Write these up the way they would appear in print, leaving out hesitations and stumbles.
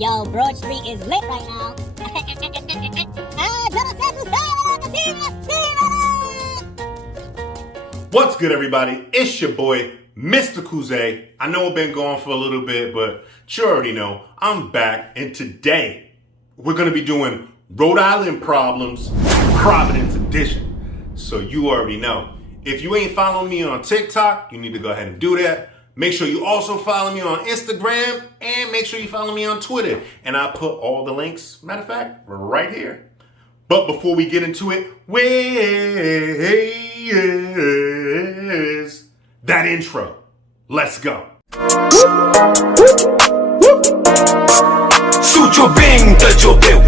Yo, Broad Street is lit right now. What's good, everybody? It's your boy, Mr. Kuze. I know I've been gone for a little bit, but you already know I'm back. And today, we're going to be doing Rhode Island Problems, Providence Edition. So you already know. If you ain't following me on TikTok, you need to go ahead and do that. Make sure you also follow me on Instagram and make sure you follow me on Twitter. And I'll put all the links, matter of fact, right here. But before we get into it, where's that intro? Let's go. Sucho bing da jobeu,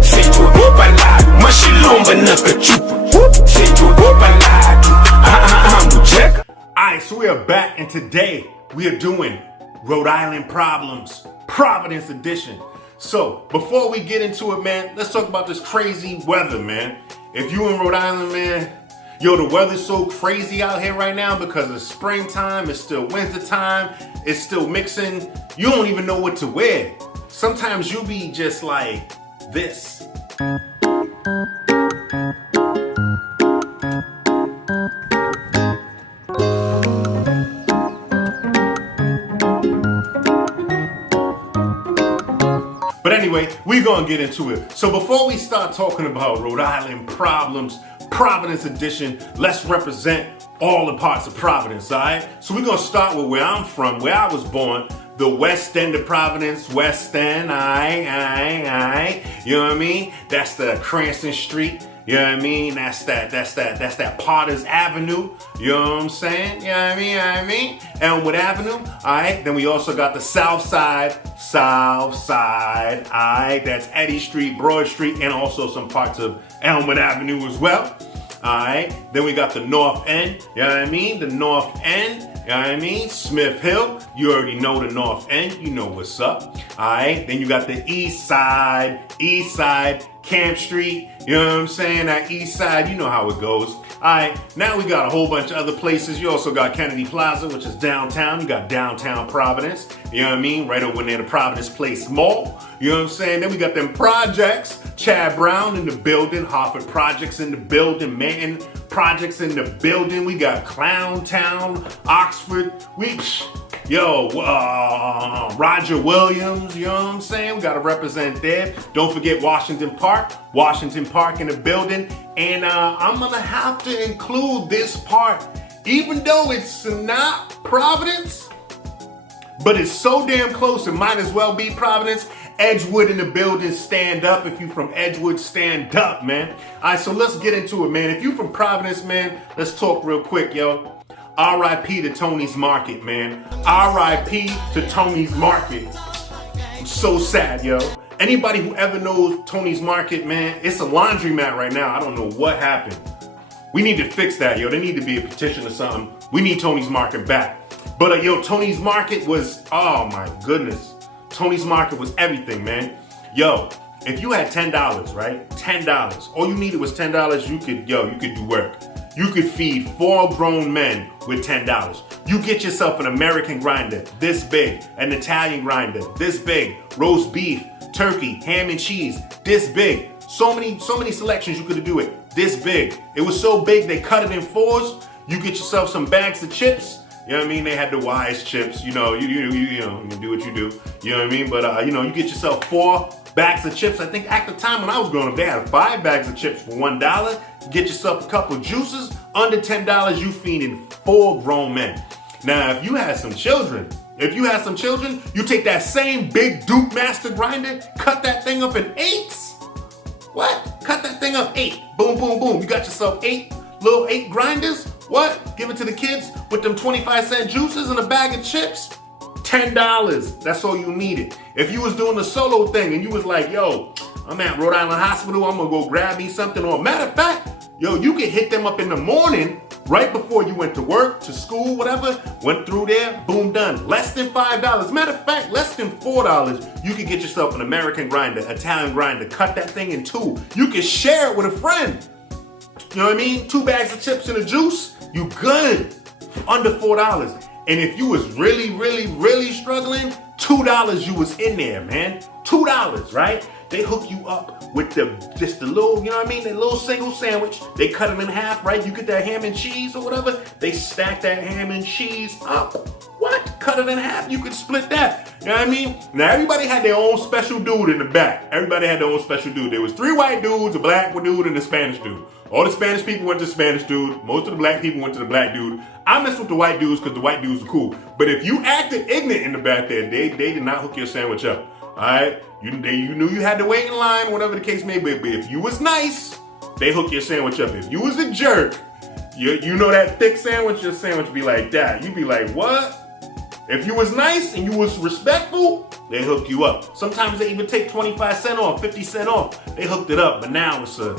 feito balado, mas chilomba na cachupa, feito balado, mujeca. Alright, so we are back and today we are doing Rhode Island Problems, Providence Edition. So, before we get into it, man, let's talk about this crazy weather, man. If you in Rhode Island, man, yo, the weather's so crazy out here right now because it's springtime, it's still wintertime, it's still mixing. You don't even know what to wear. Sometimes you be just like this. But anyway, we're gonna get into it. So before we start talking about Rhode Island Problems, Providence Edition, let's represent all the parts of Providence, all right? So we're gonna start with where I'm from, where I was born, the West End of Providence, West End, you know what I mean? That's the Cranston Street, you know what I mean? That's that Potter's Avenue, you know what I'm saying? You know what I mean? Elmwood Avenue, all right? Then we also got the South Side, all right? That's Eddy Street, Broad Street, and also some parts of Elmwood Avenue as well. Alright, then we got the North End, you know what I mean? The North End, you know what I mean? Smith Hill, you already know the North End, you know what's up. Alright, then you got the East Side, Camp Street, you know what I'm saying? That East Side, you know how it goes. Alright, now we got a whole bunch of other places. You also got Kennedy Plaza, which is downtown. You got downtown Providence, you know what I mean? Right over near the Providence Place Mall, you know what I'm saying? Then we got them projects. Chad Brown in the building, Hartford Projects in the building, Manton Projects in the building. We got Clowntown, Oxford. Roger Williams, you know what I'm saying? We got to represent there. Don't forget Washington Park in the building. And I'm going to have to include this part, even though it's not Providence, but it's so damn close, it might as well be Providence. Edgewood in the building, stand up. If you from Edgewood, stand up, man. All right, so let's get into it, man. If you from Providence, man, let's talk real quick, yo. R.I.P. to Tony's Market, man. R.I.P. to Tony's Market. I'm so sad, yo. Anybody who ever knows Tony's Market, man, it's a laundromat right now. I don't know what happened. We need to fix that, yo. There need to be a petition or something. We need Tony's Market back. But, yo, Tony's Market was, oh, my goodness. Tony's Market was everything, man. Yo, if you had $10, right? $10. All you needed was $10. You could do work. You could feed 4 grown men with $10. You get yourself an American grinder this big, an Italian grinder this big, roast beef, turkey, ham and cheese this big. So many selections you could do it this big. It was so big they cut it in 4s. You get yourself some bags of chips. You know what I mean? They had the Wise chips. You know, you do what you do. You know what I mean? But, you get yourself 4 bags of chips. I think at the time when I was growing up, they had 5 bags of chips for $1. Get yourself a couple of juices. Under $10, you feeding 4 grown men. Now, if you had some children, you take that same big Duke Master grinder, cut that thing up in 8s. What? Cut that thing up 8. Boom, boom, boom. You got yourself 8 little 8 grinders. What? Give it to the kids with them 25-cent juices and a bag of chips? $10. That's all you needed. If you was doing the solo thing and you was like, yo, I'm at Rhode Island Hospital, I'm gonna go grab me something. Or matter of fact, yo, you could hit them up in the morning right before you went to work, to school, whatever, went through there, boom, done. Less than $5. Matter of fact, less than $4, you could get yourself an American grinder, Italian grinder, cut that thing in 2. You could share it with a friend. You know what I mean? 2 bags of chips and a juice, you good. Under $4. And if you was really, really, really struggling, $2 you was in there, man. $2 $2, right? They hook you up with just the little, you know what I mean? The little single sandwich. They cut it in half, right? You get that ham and cheese or whatever. They stack that ham and cheese up. What? Cut it in half. You could split that. You know what I mean? Now everybody had their own special dude in the back. Everybody had their own special dude. There was 3 white dudes, a black dude, and a Spanish dude. All the Spanish people went to the Spanish dude. Most of the black people went to the black dude. I messed with the white dudes because the white dudes were cool. But if you acted ignorant in the back there, they did not hook your sandwich up. All right? You knew you had to wait in line, whatever the case may be. But if you was nice, they hook your sandwich up. If you was a jerk, you know that thick sandwich, your sandwich be like that. You be like, what? If you was nice and you was respectful, they hook you up. Sometimes they even take 25 cents off, 50 cents off. They hooked it up, but now it's a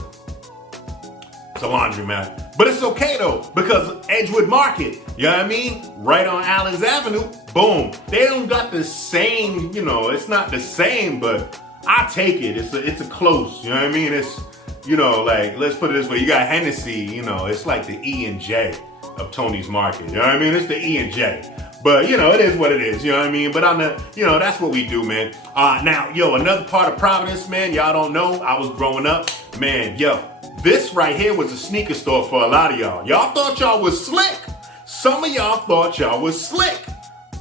laundromat. But it's okay though, because Edgewood Market, you know what I mean? Right on Allen's Avenue, boom. They don't got the same, you know, it's not the same, but I take it. It's a close, you know what I mean? It's, you know, like, let's put it this way. You got Hennessy, you know, it's like the E and J of Tony's Market. You know what I mean? It's the E and J. But, you know, it is what it is, you know what I mean? But on the, you know, that's what we do, man. Now, yo, another part of Providence, man, y'all don't know, I was growing up, man, yo, this right here was a sneaker store for a lot of y'all. Y'all thought y'all was slick. Some of y'all thought y'all was slick,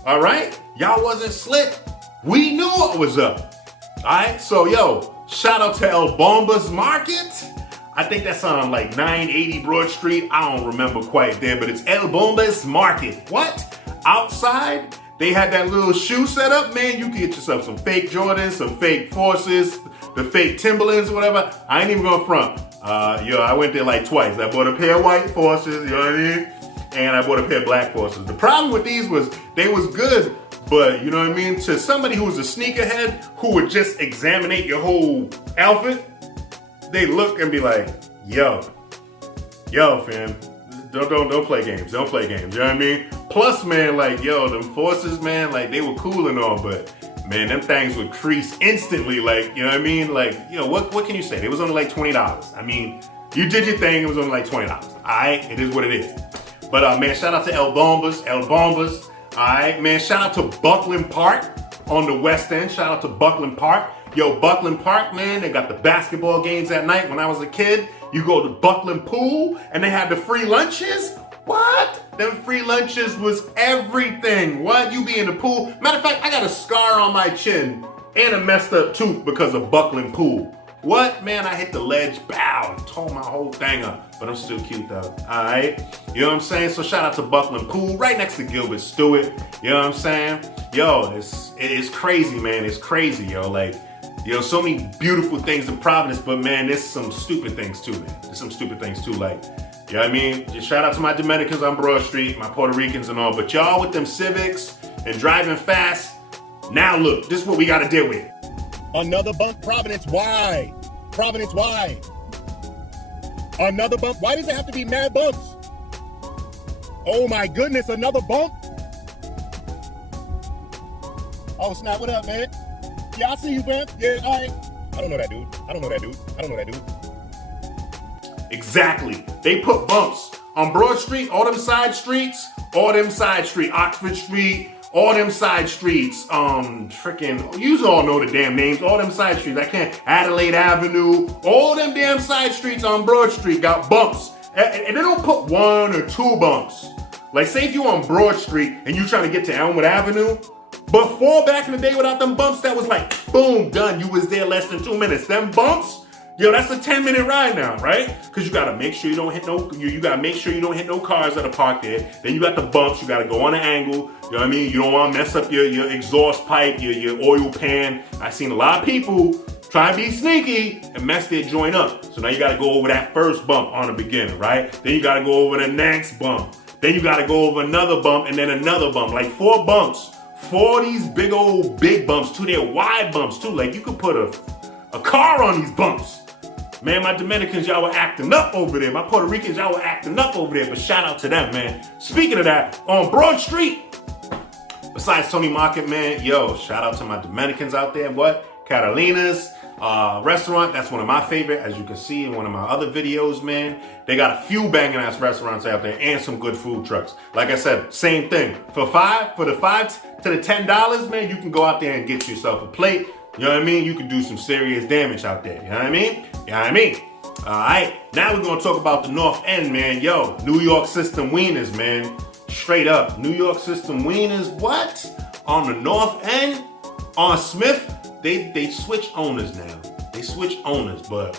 all right? Y'all wasn't slick. We knew what was up, all right? So, yo, shout out to El Bomba's Market. I think that's on like 980 Broad Street. I don't remember quite there, but it's El Bomba's Market. What? Outside, they had that little shoe set up, man. You can get yourself some fake Jordans, some fake Forces, the fake Timberlands, whatever. I ain't even going front. Yo, I went there like twice. I bought a pair of white Forces, you know what I mean? And I bought a pair of black Forces. The problem with these was they was good, but you know what I mean? To somebody who was a sneakerhead who would just examine your whole outfit, they look and be like, yo, fam. Don't play games. Don't play games. You know what I mean? Plus, man, like, yo, them Forces, man, like, they were cool and all, but, man, them things would crease instantly. Like, you know what I mean? Like, you know, what can you say? It was only like $20. I mean, you did your thing. It was only like $20. All right? It is what it is. But, man, shout out to El Bombas. All right, man, shout out to Buckland Park on the West End. Shout out to Buckland Park. Yo, Buckland Park, man, they got the basketball games at night. When I was a kid, you go to Buckland Pool, and they had the free lunches. What? Them free lunches was everything. What? You be in the pool? Matter of fact, I got a scar on my chin and a messed up tooth because of Buckland Pool. What? Man, I hit the ledge, bow, and tore my whole thing up. But I'm still cute, though. All right? You know what I'm saying? So shout out to Buckland Pool, right next to Gilbert Stewart. You know what I'm saying? Yo, it's crazy, man. It's crazy, yo. Like, yo, so many beautiful things in Providence, but man, there's some stupid things too, man. There's some stupid things too, like, you know what I mean? Just shout out to my Dominicans on Broad Street, my Puerto Ricans and all, but y'all with them Civics and driving fast, now look, this is what we gotta deal with. Another bump, Providence, why? Providence, why? Another bump, why does it have to be mad bumps? Oh my goodness, another bump? Oh snap, what up, man? Yeah, I see you, man. Yeah, all right. I don't know that dude. Exactly. They put bumps on Broad Street, all them side streets, Oxford Street, all them side streets, you all know the damn names, all them side streets. Adelaide Avenue, all them damn side streets on Broad Street got bumps. And they don't put 1 or 2 bumps. Like, say if you on Broad Street and you trying to get to Elmwood Avenue, before, back in the day, without them bumps, that was like, boom, done. You was there less than 2 minutes. Them bumps, yo, that's a 10-minute ride now, right? Because you gotta make sure you don't hit you gotta make sure you don't hit no cars that are parked there. Then you got the bumps. You gotta go on an angle. You know what I mean? You don't want to mess up your exhaust pipe, your oil pan. I've seen a lot of people try to be sneaky and mess their joint up. So now you gotta go over that first bump on the beginning, right? Then you gotta go over the next bump. Then you gotta go over another bump and then another bump, like 4 bumps. 4 of these big bumps too. They're wide bumps too. Like, you could put a car on these bumps. Man, my Dominicans, y'all were acting up over there. My Puerto Ricans, y'all were acting up over there. But shout out to them, man. Speaking of that, on Broad Street, besides Tony Market, man, yo, shout out to my Dominicans out there. What? Carolina's restaurant. That's one of my favorite, as you can see in one of my other videos, man. They got a few banging ass restaurants out there and some good food trucks. Like I said, same thing. For the $5 to the $10, man, you can go out there and get yourself a plate. You know what I mean? You could do some serious damage out there. You know what I mean? You know what I mean? All right. Now we're going to talk about the North End, man. Yo, New York system wieners, man. Straight up. New York system wieners, what? On the North End? On Smith? They switch owners now. They switch owners, but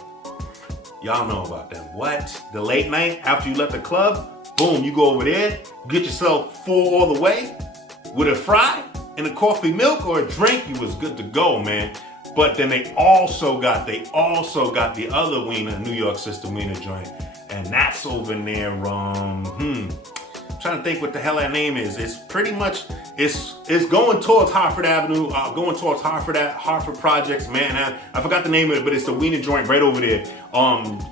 y'all know about them. What? The late night after you left the club? Boom, you go over there, get yourself full all the way with a fry and a coffee milk or a drink, you was good to go, man. But then they also got the other wiener, New York system wiener joint. And that's over near, I'm trying to think what the hell that name is. It's pretty much, it's going towards Hartford Avenue, going towards Hartford Projects, man. I forgot the name of it, but it's the wiener joint right over there.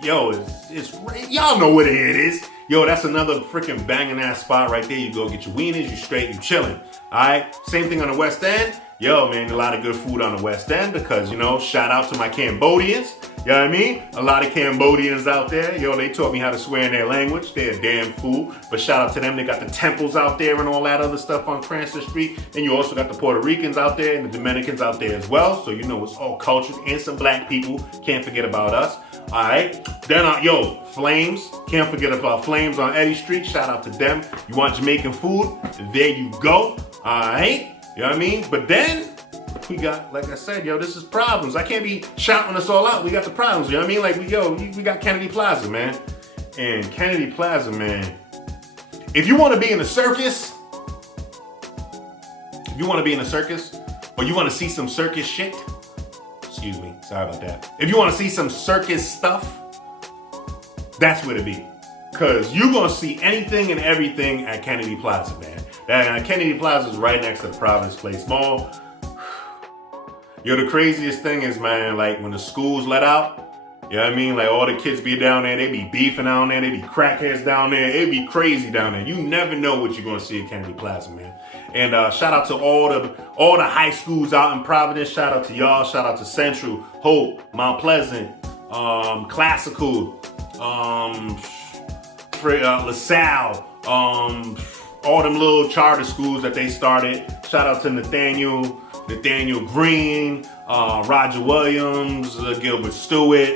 Yo, it's y'all know what it is. Yo, that's another freaking banging ass spot right there. You go get your wieners, you straight, you chilling. All right, same thing on the West End. Yo, man, a lot of good food on the West End because, you know, shout out to my Cambodians. You know what I mean? A lot of Cambodians out there. Yo, they taught me how to swear in their language. They're a damn fool. But shout out to them. They got the temples out there and all that other stuff on Cranston Street. And you also got the Puerto Ricans out there and the Dominicans out there as well. So you know it's all cultured. And some black people. Can't forget about us. All right. Then, yo, Flames. Can't forget about Flames on Eddy Street. Shout out to them. You want Jamaican food? There you go. All right. You know what I mean? But then we got, like I said, yo, this is problems. I can't be shouting us all out. We got the problems, you know what I mean? Like, we got Kennedy Plaza, man. And Kennedy Plaza, man. If you want to be in a circus, or you want to see some circus shit, excuse me, sorry about that. If you want to see some circus stuff, that's where to be. Because you're going to see anything and everything at Kennedy Plaza, man. And Kennedy Plaza is right next to the Providence Place Mall. Yo, the craziest thing is, man, like when the schools let out, you know what I mean? Like all the kids be down there, they be beefing down there, they be crackheads down there, it be crazy down there. You never know what you're gonna see at Kennedy Plaza, man. And shout out to all the high schools out in Providence. Shout out to y'all. Shout out to Central, Hope, Mount Pleasant, Classical, LaSalle, all them little charter schools that they started. Shout out to Nathaniel Green, Roger Williams, Gilbert Stewart,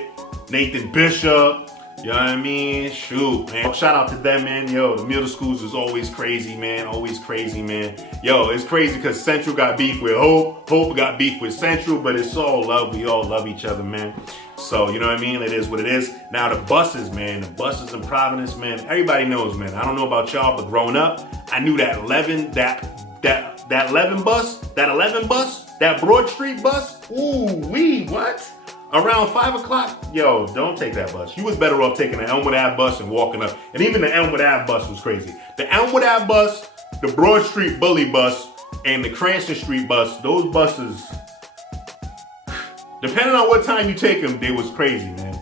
Nathan Bishop, you know what I mean? Shoot, man. Shout out to them, man. Yo, the middle schools is always crazy, man. Always crazy, man. Yo, it's crazy because Central got beef with Hope. Hope got beef with Central, but it's all love. We all love each other, man. So, you know what I mean? It is what it is. Now, the buses, man. The buses in Providence, man. Everybody knows, man. I don't know about y'all, but growing up, I knew that 11 bus, that Broad Street bus. Ooh, what? Around 5 o'clock, yo, don't take that bus. You was better off taking the Elmwood Ave bus and walking up. And even the Elmwood Ave bus was crazy. The Elmwood Ave bus, the Broad Street Bully bus, and the Cranston Street bus, those buses, depending on what time you take them, they was crazy, man.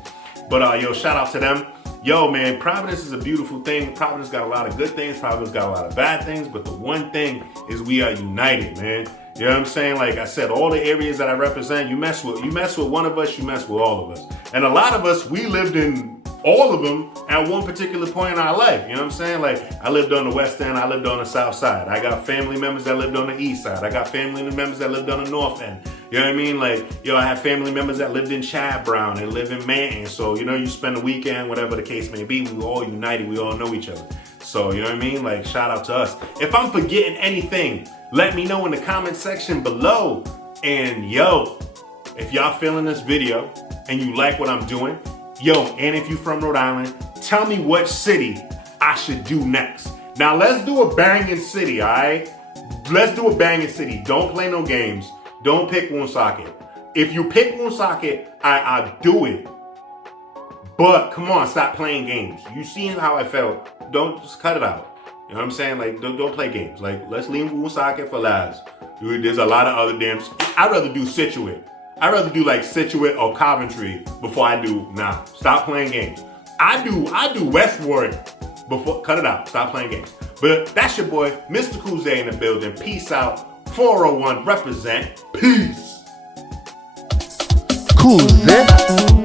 But yo, shout out to them. Yo, man, Providence is a beautiful thing. Providence got a lot of good things. Providence got a lot of bad things. But the one thing is we are united, man. You know what I'm saying? Like I said, all the areas that I represent, you mess with one of us, you mess with all of us. And a lot of us, we lived in all of them at one particular point in our life. You know what I'm saying? Like I lived on the West End, I lived on the South Side. I got family members that lived on the East Side. I got family members that lived on the North End. You know what I mean? Like, yo, I have family members that lived in Chad Brown, they live in Manton. So, you know, you spend a weekend, whatever the case may be, we all united, we all know each other. So, you know what I mean? Like, shout out to us. If I'm forgetting anything, let me know in the comment section below. And yo, if y'all feeling this video and you like what I'm doing, yo, and if you from Rhode Island, tell me what city I should do next. Now, let's do a banging city, all right? Let's do a banging city. Don't play no games. Don't pick Woonsocket. If you pick Woonsocket, I do it. But come on, stop playing games. You seen how I felt. Don't just cut it out. You know what I'm saying? Like, don't play games. Like, let's leave Woonsocket for last. Dude, there's a lot of other damn. I'd rather do Situate. I'd rather do like Situate or Coventry before I do. Nah, stop playing games. I do Westward before. Cut it out. Stop playing games. But that's your boy, Mr. Couze in the building. Peace out. 401 represent. Peace. Couze.